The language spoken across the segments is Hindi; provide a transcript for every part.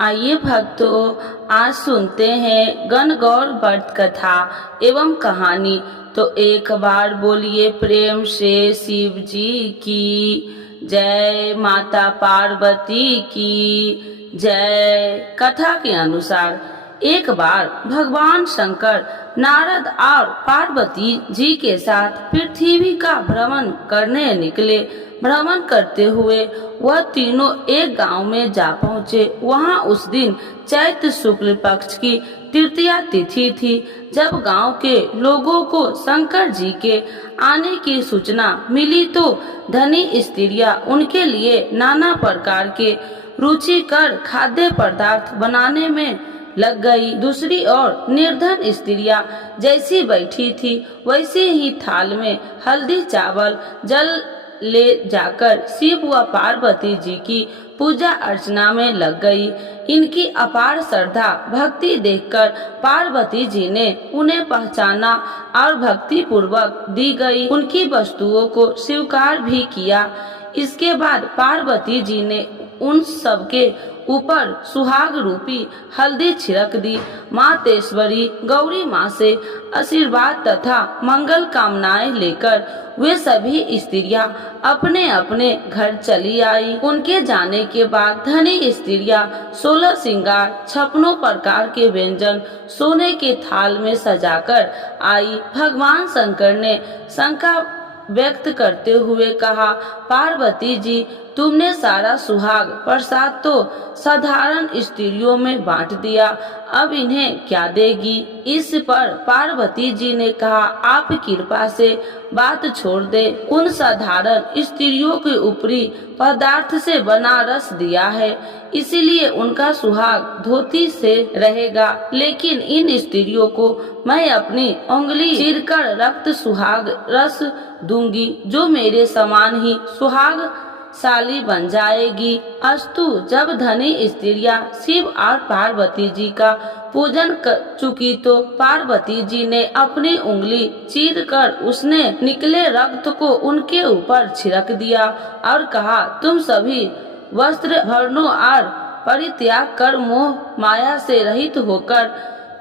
आइए भक्तों, आज सुनते हैं गणगौर व्रत कथा एवं कहानी। तो एक बार बोलिए प्रेम से शिव जी की जय, माता पार्वती की जय। कथा के अनुसार एक बार भगवान शंकर नारद और पार्वती जी के साथ पृथ्वी का भ्रमण करने निकले। भ्रमण करते हुए वह तीनों एक गांव में जा पहुँचे। वहां उस दिन चैत्र शुक्ल पक्ष की तृतीया तिथि थी। जब गांव के लोगों को शंकर जी के आने की सूचना मिली तो धनी स्त्रियां उनके लिए नाना प्रकार के रुचिकर खाद्य पदार्थ बनाने में लग गई। दूसरी ओर निर्धन स्त्रियां जैसी बैठी थी वैसे ही थाल में हल्दी चावल जल ले जाकर शिव व पार्वती जी की पूजा अर्चना में लग गई। इनकी अपार श्रद्धा भक्ति देखकर पार्वती जी ने उन्हें पहचाना और भक्ति पूर्वक दी गई उनकी वस्तुओं को स्वीकार भी किया। इसके बाद पार्वती जी ने उन सबके ऊपर सुहाग रूपी हल्दी छिड़क दी। मातेश्वरी गौरी माँ से आशीर्वाद तथा मंगल कामनाएं लेकर वे सभी स्त्रियां अपने अपने घर चली आई। उनके जाने के बाद धनी स्त्रियां 16 श्रृंगार 56 प्रकार के व्यंजन सोने के थाल में सजाकर आई। भगवान शंकर ने शंका व्यक्त करते हुए कहा, पार्वती जी, तुमने सारा सुहाग प्रसाद तो साधारण स्त्रियों में बांट दिया, अब इन्हें क्या देगी। इस पर पार्वती जी ने कहा, आप कृपा से बात छोड़ दे। उन साधारण स्त्रियों के ऊपरी पदार्थ से बना रस दिया है, इसीलिए उनका सुहाग धोती से रहेगा। लेकिन इन स्त्रियों को मैं अपनी उंगली चीरकर रक्त सुहाग रस दूंगी, जो मेरे समान ही सुहाग साली बन जाएगी। अस्तु। जब धनी स्त्रियां शिव और पार्वती जी का पूजन कर चुकी तो पार्वती जी ने अपनी उंगली चीरकर उसने निकले रक्त को उनके ऊपर छिड़क दिया और कहा, तुम सभी वस्त्र भरणों और परित्याग कर मोह माया से रहित होकर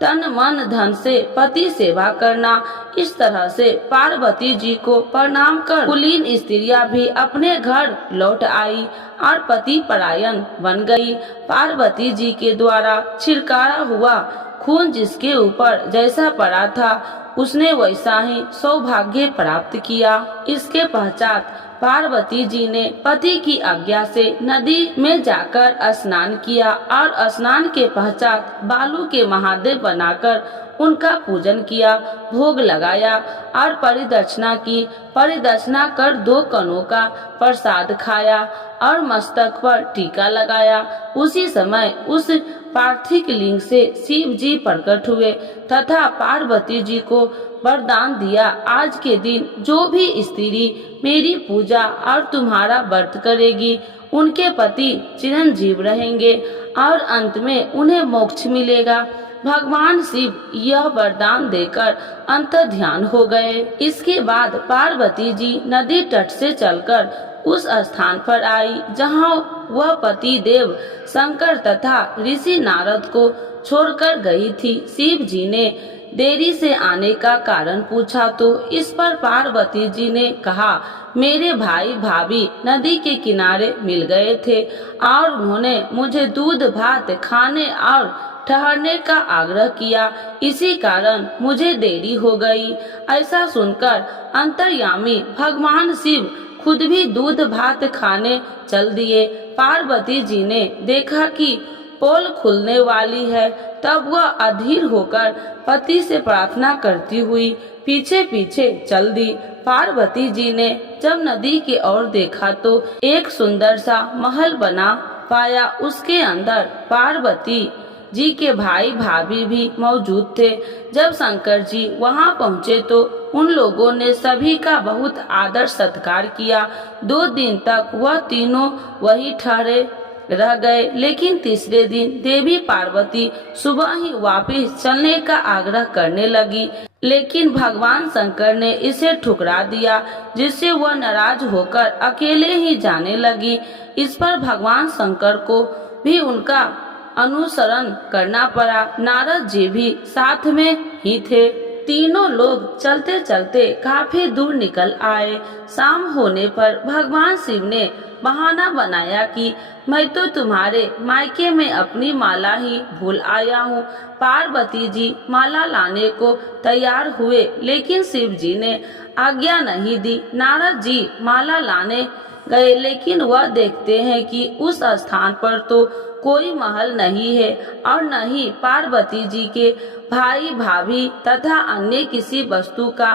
तन मन धन से पति सेवा करना। इस तरह से पार्वती जी को प्रणाम कर कुलीन स्त्रियां भी अपने घर लौट आई और पति परायण बन गई। पार्वती जी के द्वारा छिड़काया हुआ खून जिसके ऊपर जैसा पड़ा था उसने वैसा ही सौभाग्य प्राप्त किया। इसके पश्चात पार्वती जी ने पति की आज्ञा से नदी में जाकर स्नान किया और स्नान के पश्चात बालू के महादेव बनाकर उनका पूजन किया, भोग लगाया और परिदर्शना की। परिदर्शना कर 2 कणों का प्रसाद खाया और मस्तक पर टीका लगाया। उसी समय उस पार्थिव लिंग से शिव जी प्रकट हुए तथा पार्वती जी को वरदान दिया, आज के दिन जो भी स्त्री मेरी पूजा और तुम्हारा व्रत करेगी उनके पति चिरंजीव रहेंगे और अंत में उन्हें मोक्ष मिलेगा। भगवान शिव यह वरदान देकर अंतर्ध्यान हो गए। इसके बाद पार्वती जी नदी तट से चलकर उस स्थान पर आई जहां वह पति देव शंकर तथा ऋषि नारद को छोड़कर गई थी। शिव जी ने देरी से आने का कारण पूछा तो इस पर पार्वती जी ने कहा, मेरे भाई भाभी नदी के किनारे मिल गए थे और उन्होंने मुझे दूध भात खाने और ठहरने का आग्रह किया, इसी कारण मुझे देरी हो गई। ऐसा सुनकर अंतर्यामी भगवान शिव खुद भी दूध भात खाने चल दिए। पार्वती जी ने देखा कि पोल खुलने वाली है, तब वह अधीर होकर पति से प्रार्थना करती हुई पीछे पीछे चल दी। पार्वती जी ने जब नदी की ओर देखा तो एक सुंदर सा महल बना पाया। उसके अंदर पार्वती जी के भाई भाभी भी मौजूद थे। जब शंकर जी वहां पहुंचे तो उन लोगों ने सभी का बहुत आदर सत्कार किया। 2 दिन तक वह तीनों वही ठहरे रह गए, लेकिन तीसरे दिन देवी पार्वती सुबह ही वापस चलने का आग्रह करने लगी, लेकिन भगवान शंकर ने इसे ठुकरा दिया, जिससे वह नाराज होकर अकेले ही जाने लगी। इस पर भगवान शंकर को भी उनका अनुसरण करना पड़ा। नारद जी भी साथ में ही थे। तीनों लोग चलते चलते काफी दूर निकल आए। शाम होने पर भगवान शिव ने बहाना बनाया कि मैं तो तुम्हारे मायके में अपनी माला ही भूल आया हूँ। पार्वती जी माला लाने को तैयार हुए, लेकिन शिव जी ने आज्ञा नहीं दी। नारद जी माला लाने गए, लेकिन वह देखते हैं कि उस स्थान पर तो कोई महल नहीं है और न ही पार्वती जी के भाई भाभी तथा अन्य किसी वस्तु का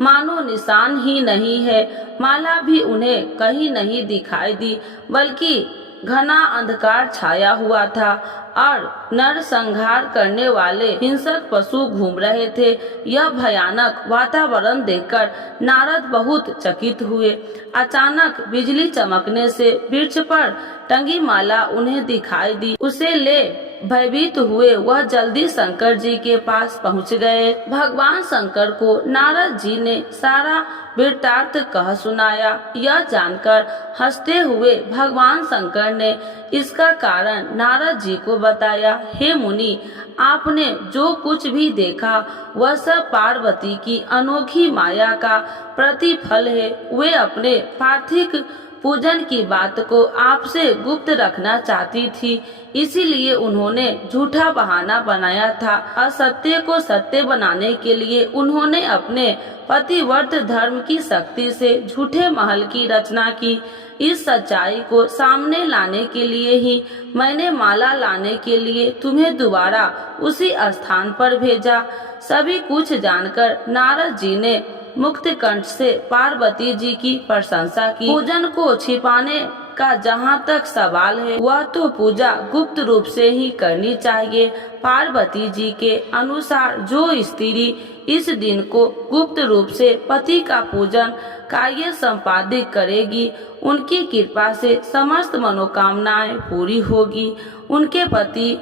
मानो निशान ही नहीं है। माला भी उन्हें कहीं नहीं दिखाई दी, बल्कि घना अंधकार छाया हुआ था और नरसंहार करने वाले हिंसक पशु घूम रहे थे। यह भयानक वातावरण देखकर नारद बहुत चकित हुए। अचानक बिजली चमकने से वृक्ष पर टंगी माला उन्हें दिखाई दी। उसे ले भयभीत हुए वह जल्दी शंकर जी के पास पहुंच गए। भगवान शंकर को नारद जी ने सारा वृत्तांत कह सुनाया। यह जानकर हंसते हुए भगवान शंकर ने इसका कारण नारद जी को बताया। हे मुनि, आपने जो कुछ भी देखा वह सब पार्वती की अनोखी माया का प्रतिफल है। वे अपने पार्थिव पूजन की बात को आपसे गुप्त रखना चाहती थी, इसीलिए उन्होंने झूठा बहाना बनाया था। असत्य को सत्य बनाने के लिए उन्होंने अपने पतिव्रत धर्म की शक्ति से झूठे महल की रचना की। इस सच्चाई को सामने लाने के लिए ही मैंने माला लाने के लिए तुम्हें दोबारा उसी स्थान पर भेजा। सभी कुछ जानकर नारद जी ने मुक्त कंठ से पार्वती जी की प्रशंसा की। पूजन को छिपाने का जहाँ तक सवाल है, वह तो पूजा गुप्त रूप से ही करनी चाहिए। पार्वती जी के अनुसार जो स्त्री इस दिन को गुप्त रूप से पति का पूजन कार्य संपादित करेगी, उनकी कृपा से समस्त मनोकामनाएं पूरी होगी। उनके पति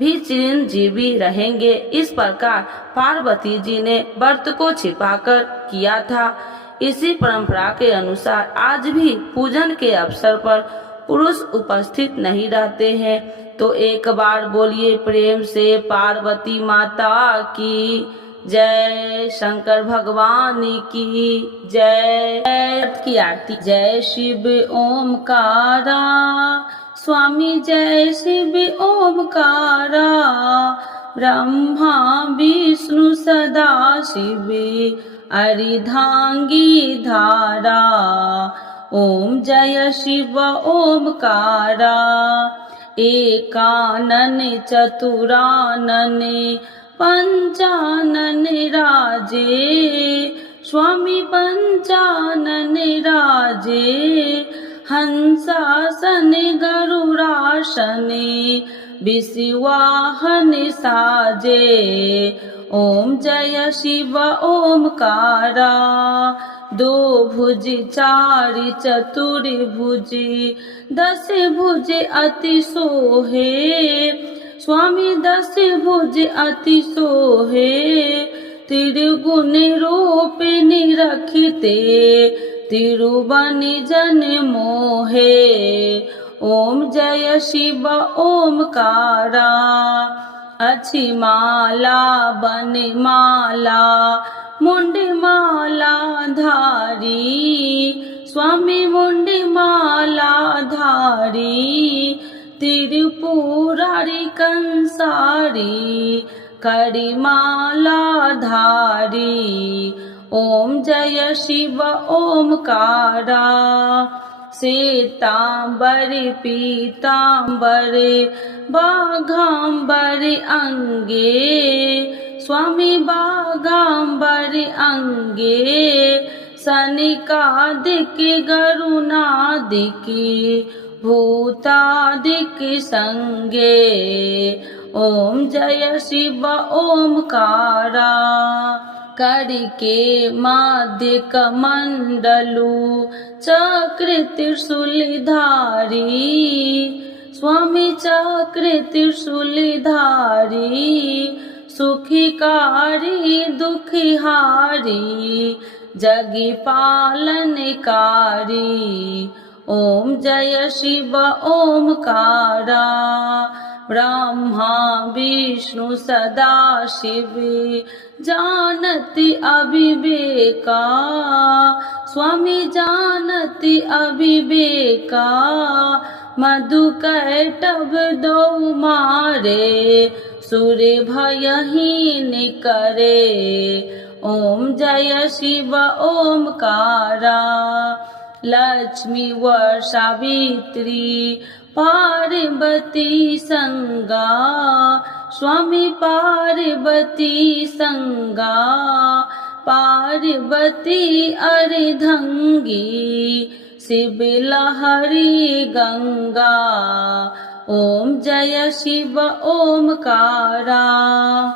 भी चिरंजीवी रहेंगे। इस प्रकार पार्वती जी ने व्रत को छिपाकर किया था। इसी परंपरा के अनुसार आज भी पूजन के अवसर पर पुरुष उपस्थित नहीं रहते हैं। तो एक बार बोलिए प्रेम से पार्वती माता की जय, शंकर भगवान की जय। की आरती। जय शिव ओमकारा स्वामी, जय शिव ओमकारा, ब्रह्मा विष्णु सदा शिव अर्धांगी धारा। ओम जय शिव ओमकारा, एकानन चतुरानन पंचानन राजे, स्वामी पंचानन राजे, हंसासन गरुड़ासन विषवाहन साजे। ओम जय शिव ओमकारा, दो भुज चार चतुर्भुज, दस भुज अति सोहे, स्वामी दस भुज अति सोहे, त्रिगुण रूप निरखिते, तिरुवन जन मोहे। ओम जय शिव ओमकारा, अच्छी माला बन माला, मुंड माला धारी, स्वामी मुंड माला धारी, त्रिपुरारी कंसारी, करी माला धारी। ओम जय शिव ओमकारा, श्वेतांबर पीतांबर बाघांबर अंगे, स्वामी बाघांबर अंगे, सनिकादिक गरुणादिक भूतादिक संगे। ओम जय शिव ओमकारा, करके माध्य कमंडलू चक्र त्रिशूलधारी, स्वामी चक्र त्रिशूलधारी, सुखिकारी दुखिहारी, जगी पालनकारी। ओम जय शिव ओमकारा, ब्रह्मा विष्णु सदा शिव जानति अविवेका स्वामी जानति अविवेका मधुकैटभ दो मारे सूर्य भयहीन करे ओम जय शिव ओमकारा लक्ष्मी व सावित्री पार्वती संगा स्वामी पार्वती संगा पार्वती अर्धंगी शिव लहरी गंगा ओम जय शिव ओमकारा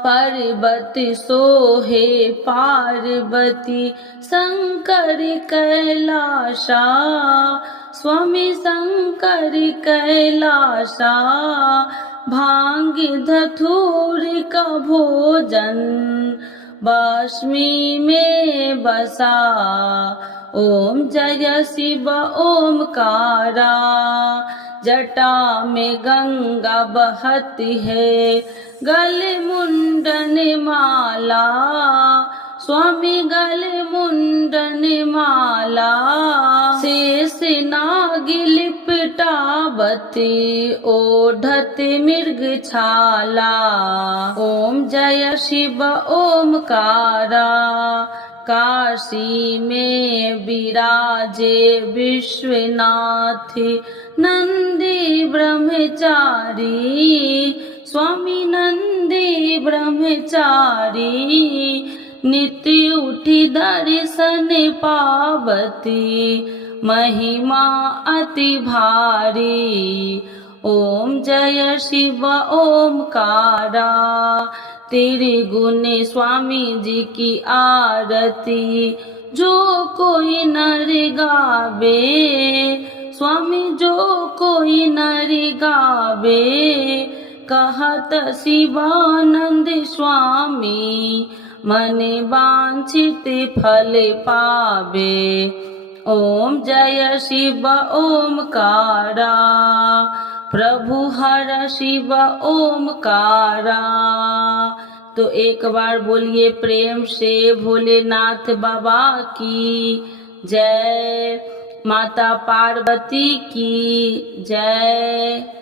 पर्वत सोहे पार्वती शंकर कैलाशा स्वामी शंकर कैलाशा भांग धतूर का भोजन बाष्मी में बसा ओम जय शिव ओमकारा जटा में गंगा बहती है गले मुंडन माला स्वामी गले मुंडन माला शेष नाग लिपटावती ओढ़त मृग छाला ओम जय शिव ओमकारा काशी में विराजे विश्वनाथ नंदी ब्रह्मचारी स्वामी नंदी ब्रह्मचारी नित्य उठी दर्शन पावती महिमा अति भारी ओम जय शिव ओमकारा तेरे गुण स्वामी जी की आरती जो कोई नर गावे स्वामी जो कोई नर गावे कहत शिवानंद स्वामी मन वांछित फल पावे ओम जय शिव ओमकारा प्रभु हर शिव ओमकारा। तो एक बार बोलिए प्रेम से भोलेनाथ बाबा की जय, माता पार्वती की जय।